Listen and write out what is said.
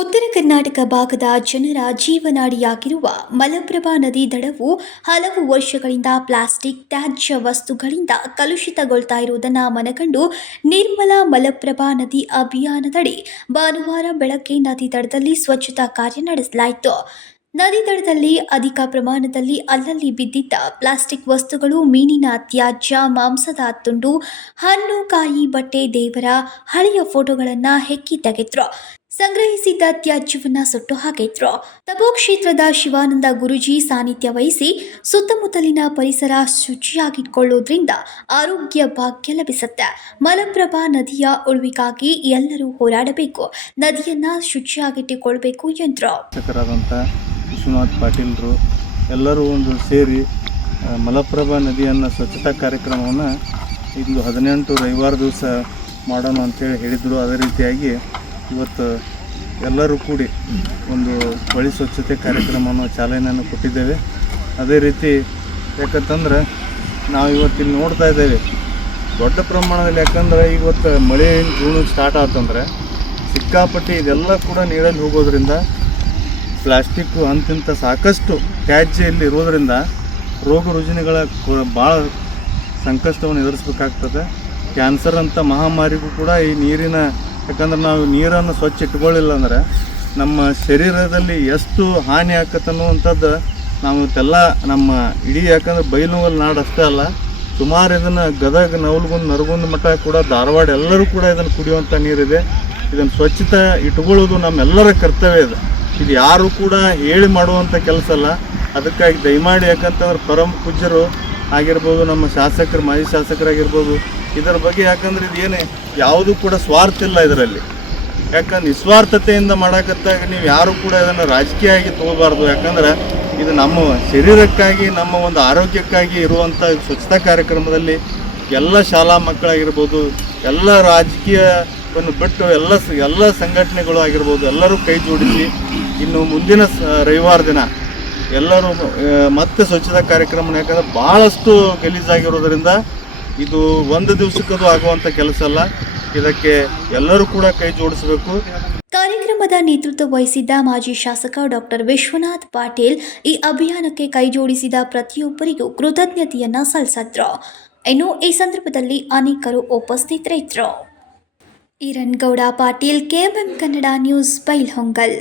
ಉತ್ತರ ಕರ್ನಾಟಕ ಭಾಗದ ಜನರ ಜೀವನಾಡಿಯಾಗಿರುವ ಮಲಪ್ರಭಾ ನದಿ ದಡವು ಹಲವು ವರ್ಷಗಳಿಂದ ಪ್ಲಾಸ್ಟಿಕ್ ತ್ಯಾಜ್ಯ ವಸ್ತುಗಳಿಂದ ಕಲುಷಿತಗೊಳ್ತಾ ಇರುವುದನ್ನು ಮನಗಂಡು ನಿರ್ಮಲ ಮಲಪ್ರಭಾ ನದಿ ಅಭಿಯಾನದಡಿ ಭಾನುವಾರ ಬೆಳಗ್ಗೆ ನದಿ ದಡದಲ್ಲಿ ಸ್ವಚ್ಛತಾ ಕಾರ್ಯ ನಡೆಸಲಾಯಿತು. ನದಿ ದಡದಲ್ಲಿ ಅಧಿಕ ಪ್ರಮಾಣದಲ್ಲಿ ಅಲ್ಲಲ್ಲಿ ಬಿದ್ದಿದ್ದ ಪ್ಲಾಸ್ಟಿಕ್ ವಸ್ತುಗಳು, ಮೀನಿನ ತ್ಯಾಜ್ಯ, ಮಾಂಸದ ತುಂಡು, ಹಣ್ಣು, ಕಾಯಿ, ಬಟ್ಟೆ, ದೇವರ ಹಳೆಯ ಫೋಟೋಗಳನ್ನು ಹೆಕ್ಕಿ ತೆಗೆದ್ರು. ಸಂಗ್ರಹಿಸಿದ್ದ ತ್ಯಾಜ್ಯವನ್ನ ಸುಟ್ಟು ಹಾಕಿದ್ರು. ತಪೋ ಕ್ಷೇತ್ರದ ಶಿವಾನಂದ ಗುರೂಜಿ ಸಾನ್ನಿಧ್ಯ ವಹಿಸಿ ಸುತ್ತಮುತ್ತಲಿನ ಪರಿಸರ ಶುಚಿಯಾಗಿಟ್ಕೊಳ್ಳೋದ್ರಿಂದ ಆರೋಗ್ಯ ಭಾಗ್ಯ ಲಭಿಸುತ್ತೆ. ಮಲಪ್ರಭಾ ನದಿಯ ಉಳಿವಿಗಾಗಿ ಎಲ್ಲರೂ ಹೋರಾಡಬೇಕು, ನದಿಯನ್ನ ಶುಚಿಯಾಗಿಟ್ಟುಕೊಳ್ಬೇಕು ಎಂದರು. ವಿಶ್ವನಾಥ್ ಪಾಟೀಲ್ರು ಎಲ್ಲರೂ ಒಂದು ಸೇರಿ ಮಲಪ್ರಭಾ ನದಿಯನ್ನು ಸ್ವಚ್ಛತಾ ಕಾರ್ಯಕ್ರಮವನ್ನು ಇಂದು 18 ರವಿವಾರ ದಿವಸ ಮಾಡೋಣ ಅಂತೇಳಿ ಹೇಳಿದರು. ಅದೇ ರೀತಿಯಾಗಿ ಇವತ್ತು ಎಲ್ಲರೂ ಕೂಡಿ ಒಂದು ಬಳಿ ಸ್ವಚ್ಛತೆ ಕಾರ್ಯಕ್ರಮವನ್ನು ಚಾಲನೆಯನ್ನು ಕೊಟ್ಟಿದ್ದೇವೆ. ಅದೇ ರೀತಿ ಯಾಕಂತಂದ್ರೆ ನಾವು ಇವತ್ತಿಲ್ಲಿ ನೋಡ್ತಾ ಇದ್ದೇವೆ ದೊಡ್ಡ ಪ್ರಮಾಣದಲ್ಲಿ. ಯಾಕಂದ್ರೆ ಇವತ್ತು ಮಳೆ ಜೂನ್ ಸ್ಟಾರ್ಟ್ ಆತಂದ್ರೆ ಸಿಕ್ಕಾಪಟ್ಟಿ ಇದೆಲ್ಲ ಕೂಡ ನೀರಲ್ಲಿ ಹೋಗೋದ್ರಿಂದ ಪ್ಲಾಸ್ಟಿಕ್ಕು ಅಂತಿಂಥ ಸಾಕಷ್ಟು ತ್ಯಾಜ್ಯ ಇಲ್ಲಿ ಇರೋದರಿಂದ ರೋಗ ರುಜಿನಗಳ ಭಾಳ ಸಂಕಷ್ಟವನ್ನು ಎದುರಿಸ್ಬೇಕಾಗ್ತದೆ. ಕ್ಯಾನ್ಸರ್ ಅಂತ ಮಹಾಮಾರಿಗೂ ಕೂಡ ಈ ನೀರಿನ, ಯಾಕಂದ್ರೆ ನಾವು ನೀರನ್ನು ಸ್ವಚ್ಛ ಇಟ್ಕೊಳ್ಳಿಲ್ಲ ಅಂದ್ರೆ ನಮ್ಮ ಶರೀರದಲ್ಲಿ ಎಷ್ಟು ಹಾನಿ ಆಕತ್ತೆ ಅನ್ನುವಂಥದ್ದು ನಾವು ಇವತ್ತೆಲ್ಲ ನಮ್ಮ ಇಡೀ, ಯಾಕಂದ್ರೆ ಬೈಲುಂಗಲ್ ನಾಡು ಅಷ್ಟೇ ಅಲ್ಲ, ಸುಮಾರು ಇದನ್ನು ಗದಗ, ನವಲಗುಂದ, ನರಗುಂದ ಮಠ ಕೂಡ, ಧಾರವಾಡ ಎಲ್ಲರೂ ಕೂಡ ಇದನ್ನು ಕುಡಿಯುವಂಥ ನೀರಿದೆ. ಇದನ್ನು ಸ್ವಚ್ಛತೆ ಇಟ್ಕೊಳ್ಳೋದು ನಮ್ಮೆಲ್ಲರ ಕರ್ತವ್ಯ ಇದೆ. ಇದು ಯಾರು ಕೂಡ ಹೇಳಿ ಮಾಡುವಂಥ ಕೆಲಸ ಅಲ್ಲ. ಅದಕ್ಕಾಗಿ ದಯಮಾಡಿ, ಯಾಕಂತಂದ್ರೆ ಪರಮ ಪೂಜ್ಯರು ಆಗಿರ್ಬೋದು, ನಮ್ಮ ಶಾಸಕರು, ಮಾಜಿ ಶಾಸಕರಾಗಿರ್ಬೋದು, ಇದರ ಬಗ್ಗೆ ಯಾಕಂದ್ರೆ ಇದೇನೇ ಯಾವುದೂ ಕೂಡ ಸ್ವಾರ್ಥ ಇಲ್ಲ ಇದರಲ್ಲಿ. ಯಾಕಂದ್ರೆ ನಿಸ್ವಾರ್ಥತೆಯಿಂದ ಮಾಡೋಕತ್ತಾಗ ನೀವು ಯಾರು ಕೂಡ ಇದನ್ನು ರಾಜಕೀಯ ಆಗಿ ತೊಗೋಬಾರ್ದು. ಯಾಕಂದ್ರೆ ಇದು ನಮ್ಮ ಶರೀರಕ್ಕಾಗಿ, ನಮ್ಮ ಒಂದು ಆರೋಗ್ಯಕ್ಕಾಗಿ ಇರುವಂಥ ಸ್ವಚ್ಛತಾ ಕಾರ್ಯಕ್ರಮದಲ್ಲಿ ಎಲ್ಲ ಶಾಲಾ ಮಕ್ಕಳಾಗಿರ್ಬೋದು, ಎಲ್ಲ ರಾಜಕೀಯವನ್ನು ಬಿಟ್ಟು ಎಲ್ಲ ಸಂಘಟನೆಗಳು ಆಗಿರ್ಬೋದು, ಎಲ್ಲರೂ ಕೈ ಜೋಡಿಸಿ ಇನ್ನು ಮುಂದಿನ ರವಿವಾರ ದಿನ ಎಲ್ಲರೂ ಮತ್ತೆ ಸ್ವಚ್ಛತಾ ಕಾರ್ಯಕ್ರಮ, ಯಾಕಂದ್ರೆ ಭಾಳಷ್ಟು ಗಲೀಜಾಗಿರೋದ್ರಿಂದ ಇದು ಒಂದು ದಿವಸಕ್ಕದು ಆಗುವಂಥ ಕೆಲಸ ಅಲ್ಲ. ಇದಕ್ಕೆ ಎಲ್ಲರೂ ಕೂಡ ಕೈ ಜೋಡಿಸಬೇಕು. ಕಾರ್ಯಕ್ರಮದ ನೇತೃತ್ವ ವಹಿಸಿದ್ದ ಮಾಜಿ ಶಾಸಕ ಡಾಕ್ಟರ್ ವಿಶ್ವನಾಥ್ ಪಾಟೀಲ್ ಈ ಅಭಿಯಾನಕ್ಕೆ ಕೈ ಜೋಡಿಸಿದ ಪ್ರತಿಯೊಬ್ಬರಿಗೂ ಕೃತಜ್ಞತೆಯನ್ನ ಸಲ್ಲಿಸಿದ್ರು. ಇನ್ನು ಈ ಸಂದರ್ಭದಲ್ಲಿ ಅನೇಕರು ಉಪಸ್ಥಿತರಿದ್ದರು. ಈರನ್ ಗೌಡ ಪಾಟೀಲ್, ಕೆಎಂಎಂ ಕನ್ನಡ ನ್ಯೂಸ್, ಬೈಲಹೊಂಗಲ್.